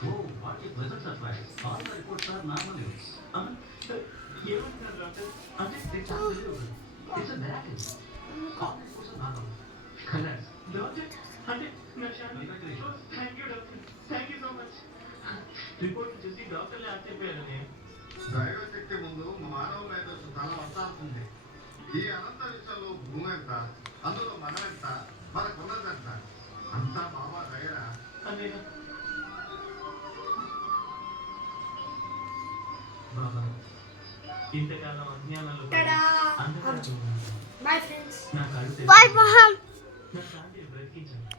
Oh, what a pleasant surprise. All the reports are normal news. ఏమంటున్నారు doctor? అంటే they can't believe it. It's a miracle. All the reports are normal. Congrats. Doctor అంటే నా శాంతి thank you doctor thank you so much report చూసి డాక్టర్లే ఆశ్చర్యపోయారని దైవశక్తి ముందు మానవ మేధస్సు తల వస్తాల్సింది. ఈ అనంత విషయంలో భూమి ఎంత, అందులో మనం ఎంత, మనకున్నదంత అంతా బాబా దయరా. అదేనా బాబా ఇంతకాలం అజ్ఞానంలో Bye friends. నా కళ్ళు Bye, Mom. నా శాంతిని బ్రతికించాను.